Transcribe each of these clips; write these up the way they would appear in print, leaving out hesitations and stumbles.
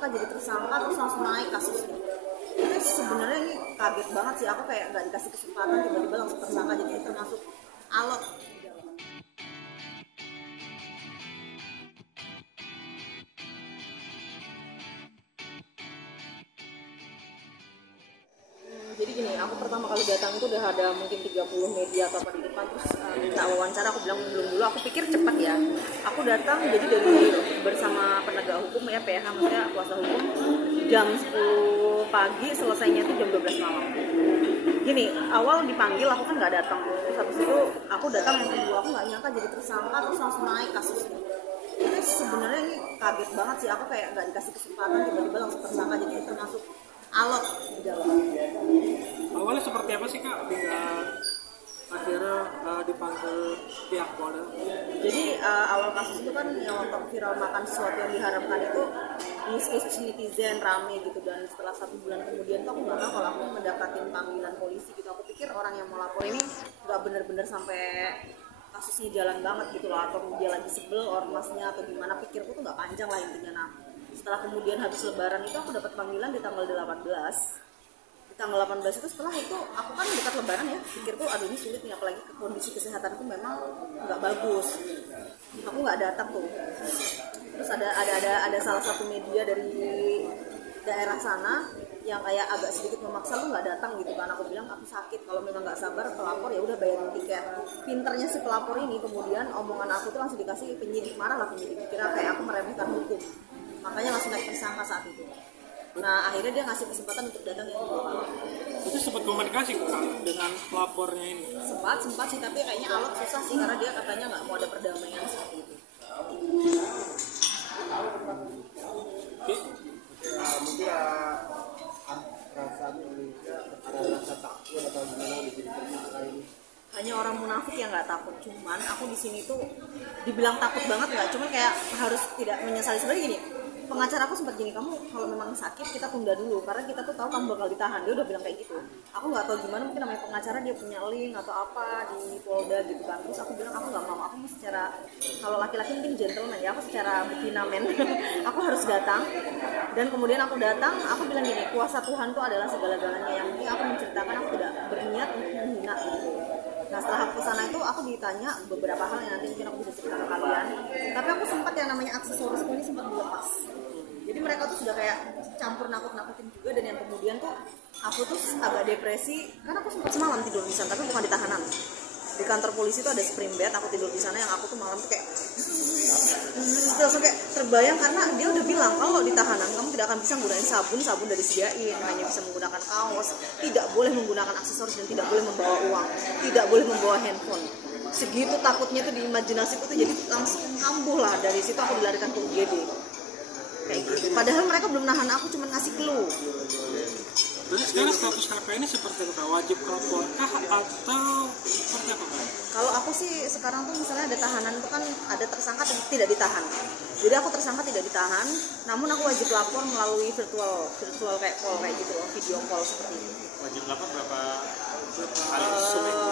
nyangka jadi tersangka terus langsung naik kasusnya. Tapi sebenarnya ini kaget banget sih, aku kayak nggak dikasih kesempatan tiba-tiba langsung tersangka, jadi termasuk alot. Jadi gini, aku pertama kali datang itu udah ada mungkin 30 media atau apa di depan, terus minta wawancara, aku bilang belum dulu, aku pikir cepat ya. Aku datang jadi dari bersama penegak hukum ya, PH maksudnya kuasa hukum, jam 10 pagi, selesainya itu jam 12 malam. Gini, awal dipanggil aku kan nggak datang, terus habis itu aku datang yang kedua, aku nggak nyangka jadi tersangka terus langsung naik kasusnya. Jadi sebenarnya ini kaget banget sih, aku kayak nggak dikasih kesempatan tiba-tiba langsung tersangka, jadi termasuk alot di dalam. Awalnya seperti apa sih Kak hingga akhirnya dipanggil pihak Polda? Jadi awal kasus itu kan yang waktu viral makan sesuatu yang diharapkan itu di netizen rame gitu, dan setelah 1 bulan kemudian tuh aku nggak tahu kalau aku mendapatkan panggilan polisi gitu. Aku pikir orang yang mau lapor ini nggak bener-bener sampai kasusnya jalan banget gitu loh, atau dia lagi sebel ormasnya atau gimana, pikirku tuh nggak panjang lah intinya. Nah setelah kemudian habis lebaran itu aku dapat panggilan di tanggal 18. Di tanggal 18 itu, setelah itu aku kan dekat lebaran ya, pikirku aduh ini sulit nih, apalagi kondisi kesehatanku memang nggak bagus, aku nggak datang tuh. Terus ada salah satu media dari daerah sana yang kayak agak sedikit memaksa, lu nggak datang gitu kan. Aku bilang aku sakit, kalau memang nggak sabar pelapor ya udah bayarin tiket. Pinternya si pelapor ini, kemudian omongan aku tuh langsung dikasih penyidik, marah lah penyidik, kira kayak aku meremehkan hukum, makanya langsung naik tersangka saat itu. Nah akhirnya dia ngasih kesempatan untuk datang yang kedua kali. Itu sempat komunikasi Kak dengan pelapornya ini? Sempat sih, tapi kayaknya alot susah sih, karena dia katanya nggak mau ada perdamaian seperti itu. Oke. Mungkin perasaan Indonesia ada rasa takut atau gimana di tersangka ini? Hanya orang munafik yang nggak takut. Cuman aku di sini tuh dibilang takut banget nggak, cuman kayak harus tidak menyesali. Sebenarnya gini, pengacara aku sempat gini, kamu kalau memang sakit kita tunda dulu karena kita tuh tahu kamu bakal ditahan. Dia udah bilang kayak gitu. Aku nggak tahu gimana, mungkin namanya pengacara dia punya link atau apa di Polda gitu kan. Terus aku bilang aku nggak mau, aku secara, kalau laki-laki mungkin gentleman ya, aku secara betina men aku harus datang. Dan kemudian aku datang, aku bilang gini, kuasa Tuhan tuh adalah segala-galanya, yang penting aku menceritakan, aku tidak berniat untuk menghina gitu. Nah setelah aku kesana itu aku ditanya beberapa hal yang nanti mungkin aku bisa cerita ke kalian. Tapi aku sempat yang namanya aksesorisku ini sempat dilepas. Jadi mereka tuh sudah kayak campur nakut-nakutin juga, dan yang kemudian tuh aku tuh agak depresi karena aku sempat semalam tidur di sana, tapi bukan di tahanan. Di kantor polisi tuh ada spring bed, aku tidur di sana, yang aku tuh malam tuh kayak langsung kayak terbayang, karena dia udah bilang kalau di tahanan kamu tidak akan bisa menggunakan sabun dari sediain, hanya bisa menggunakan kaos, tidak boleh menggunakan aksesoris, dan tidak boleh membawa uang, tidak boleh membawa handphone. Segitu takutnya tuh di imajinasiku tuh, jadi langsung kambuh lah. Dari situ aku dilarikan ke UGD kayak gitu. Padahal mereka belum nahan aku, cuma ngasih clue. Berarti sekarang status kakak ini seperti apa? Wajib lapor kah atau seperti apa? Kalau aku sih sekarang tuh misalnya ada tahanan itu kan ada tersangka tidak ditahan. Jadi aku tersangka tidak ditahan, namun aku wajib lapor melalui virtual kayak call kayak gitu loh, video call seperti itu. Wajib lapor berapa kali seminggu?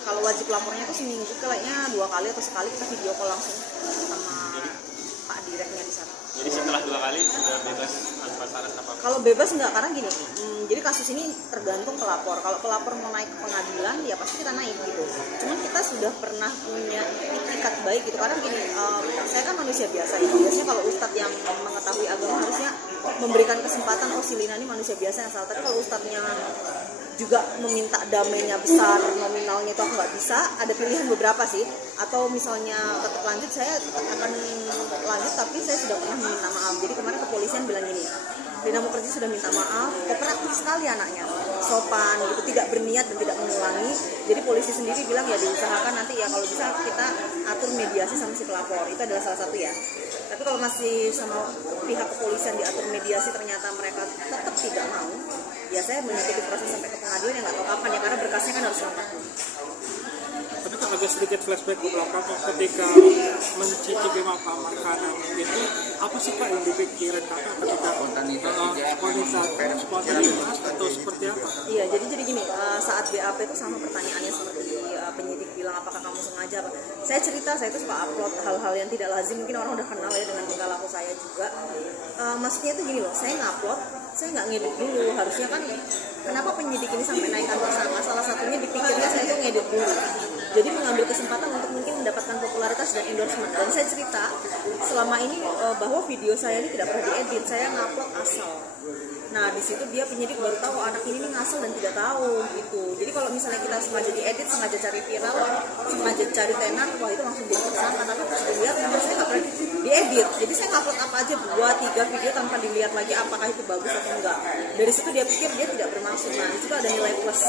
Kalau wajib lapornya itu seminggu kayaknya 2 kali atau sekali kita video call langsung sama Pak Direknya di sana. Jadi setelah 2 kali sudah bebas tanpa syarat apa? Kalau bebas enggak, karena gini, jadi kasus ini tergantung pelapor. Kalau pelapor mau naik ke pengadilan, ya pasti kita naik gitu. Cuman kita sudah pernah punya itikat baik gitu. Karena gini, saya kan manusia biasa ya. Biasanya kalau ustadz yang mengetahui agama harusnya memberikan kesempatan, oh si Lina ini manusia biasa yang salah. Tapi kalau ustadznya juga meminta damainya besar, nominalnya itu aku nggak bisa, ada pilihan beberapa sih. Atau misalnya tetap lanjut, saya tetap akan lanjut, tapi saya sudah pernah minta maaf. Jadi kemarin kepolisian bilang gini, Rina Mukherjee sudah minta maaf, kooperatif sekali anaknya, sopan gitu, tidak berniat dan tidak mengulangi. Jadi polisi sendiri bilang ya diusahakan nanti ya kalau bisa kita atur mediasi sama si pelapor, itu adalah salah satu ya. Tapi kalau masih sama pihak kepolisian diatur mediasi ternyata mereka tetap tidak mau, ya saya mengikuti proses sampai ke pengadilan, yang nggak tahu kapan ya, karena berkasnya kan harus lengkap. Tapi kan agak sedikit flashback ke belakang ketika mencicipi makanan itu, apa sih Kak yang dipikirin Kakak ketika spontanitas atau seperti apa? Iya, jadi gini, saat BAP itu sama pertanyaannya seperti penyidik bilang apakah kamu sengaja apa. saya cerita, saya itu suka upload hal-hal yang tidak lazim, mungkin orang udah kenal ya dengan tingkah laku saya juga. Maksudnya itu gini loh, saya ngupload, saya nggak ngedit dulu. Harusnya kan kenapa penyidik ini sampai naikkan tersangka, salah satunya dipikirnya saya itu ngedit dulu, jadi mengambil kesempatan untuk mungkin mendapatkan popularitas dan endorsement. Dan saya cerita selama ini bahwa video saya ini tidak pernah diedit, saya ngupload asal. Nah di situ dia penyidik baru tahu anak ini ngasal dan tidak tahu gitu. Jadi kalau misalnya kita sengaja diedit, sengaja cari viral, sengaja cari tenar, wah itu langsung jadi tersangka. Tapi pas dilihat saya nggak pernah diedit, jadi saya ngupload apa aja 2-3 video tanpa dilihat lagi apakah itu bagus atau enggak. Dari situ dia pikir dia tidak bermaksud. Nah di situ ada nilai plus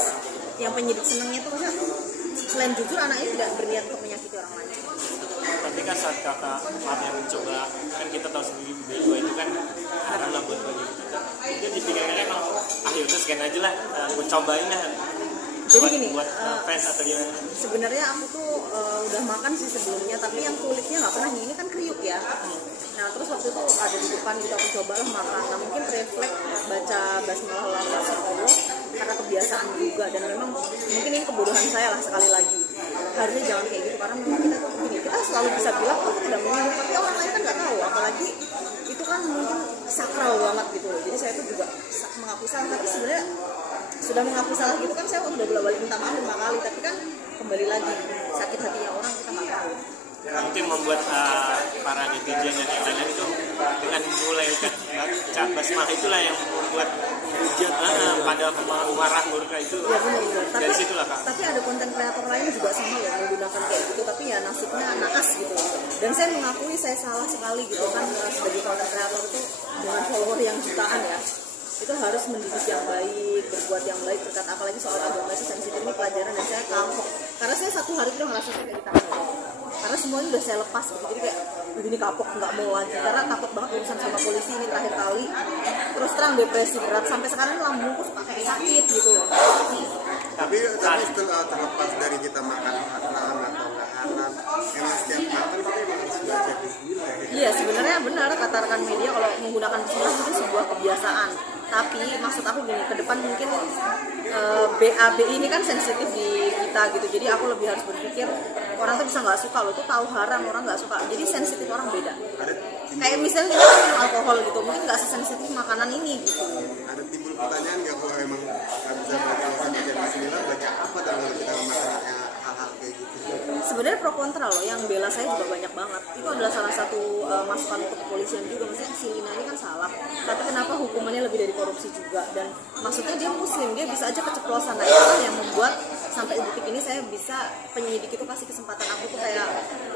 yang penyidik senangnya tuh, maksudnya selain jujur anak ini tidak berniat untuk menyakiti orang lain. Ketika saat kakak yang mencoba, kan kita tahu sendiri video itu kan haram lah buat bagi kita. Itu dipikirkan kan, yaudah scan aja lah, aku cobain lah. Jadi gini, buat fans atau gimana? Sebenarnya aku tuh udah makan sih sebelumnya, tapi yang kulitnya nggak pernah, ini kan kriuk ya. Nah terus waktu itu ada di depan gitu, aku cobalah makan. Nah mungkin refleks baca basmalah Allah karena kebiasaan juga, dan memang mungkin ini kebodohan saya lah sekali lagi. Harusnya jangan kayak gitu, karena memang kita tuh gini, kita selalu bisa bilang aku tidak menyinggung, tapi orang lain kan nggak tahu, apalagi itu kan mungkin sakral banget gitu loh. Jadi saya tuh juga mengaku salah, tapi sebenarnya sudah mengaku salah gitu kan saya udah bolak-balik minta maaf 5 kali, tapi kan kembali lagi sakit hatinya orang kita nggak tahu. Mungkin membuat para netizen dan yang lain itu dengan mulai kan basmah itulah yang membuat hujat pada marah murka itu. Ya benar-benar. Dari situlah Kak. Tapi ada konten kreator lain juga sama loh menggunakan kayak gitu, tapi ya nasibnya naas gitu. Dan saya mengakui saya salah sekali gitu kan, sebagai konten kreator itu dengan follower yang jutaan ya, itu harus mendidik yang baik, berbuat yang baik, berkat apalagi soal agama itu sensitif, ini pelajaran. Dan saya kapok karena saya satu hari itu ngerasa saya kayak ditahan, karena semuanya udah saya lepas gitu. Jadi kayak begini kapok, nggak mau lagi karena takut banget urusan sama polisi ini terakhir kali. Terus terang depresi berat sampai sekarang lambungku suka kayak sakit gitu loh. Tapi setelah terlepas dari kita makan haram atau nggak haram, emang setiap makan kita emang harus belajar bismillah. Iya sebenarnya benar kata rekan media, kalau menggunakan bismillah itu sebuah kebiasaan. Tapi maksud aku gini, ke depan mungkin BABI ini kan sensitif di kita gitu. Jadi aku lebih harus berpikir orang tuh bisa nggak suka loh, tuh tahu haram orang nggak suka. Jadi sensitif orang beda. Kayak misalnya kita minum alkohol gitu, mungkin nggak sesensitif makanan ini gitu. Ada timbul pertanyaan nggak kalau emang nggak bisa baca belajar bismillah, baca apa kalau kita makan hal-hal kayak gitu? Sebenarnya pro kontra loh, yang bela saya juga banyak banget. Itu adalah salah satu masukan untuk kepolisian juga. Maksudnya si Lina ini kan salah, tapi kenapa hukumannya lebih dari korupsi juga? Dan maksudnya dia muslim, dia bisa aja keceplosan. Nah itu yang membuat sampai detik ini saya bisa, penyidik itu kasih kesempatan aku tuh kayak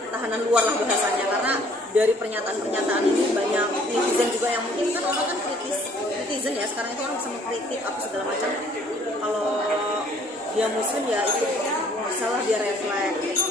tahanan luar lah bahasanya. Karena dari pernyataan-pernyataan ini banyak netizen juga yang mungkin kan orang kan kritis, netizen ya sekarang itu orang bisa mengkritik apa segala macam. Kalau dia muslim ya itu salah, dia refleks.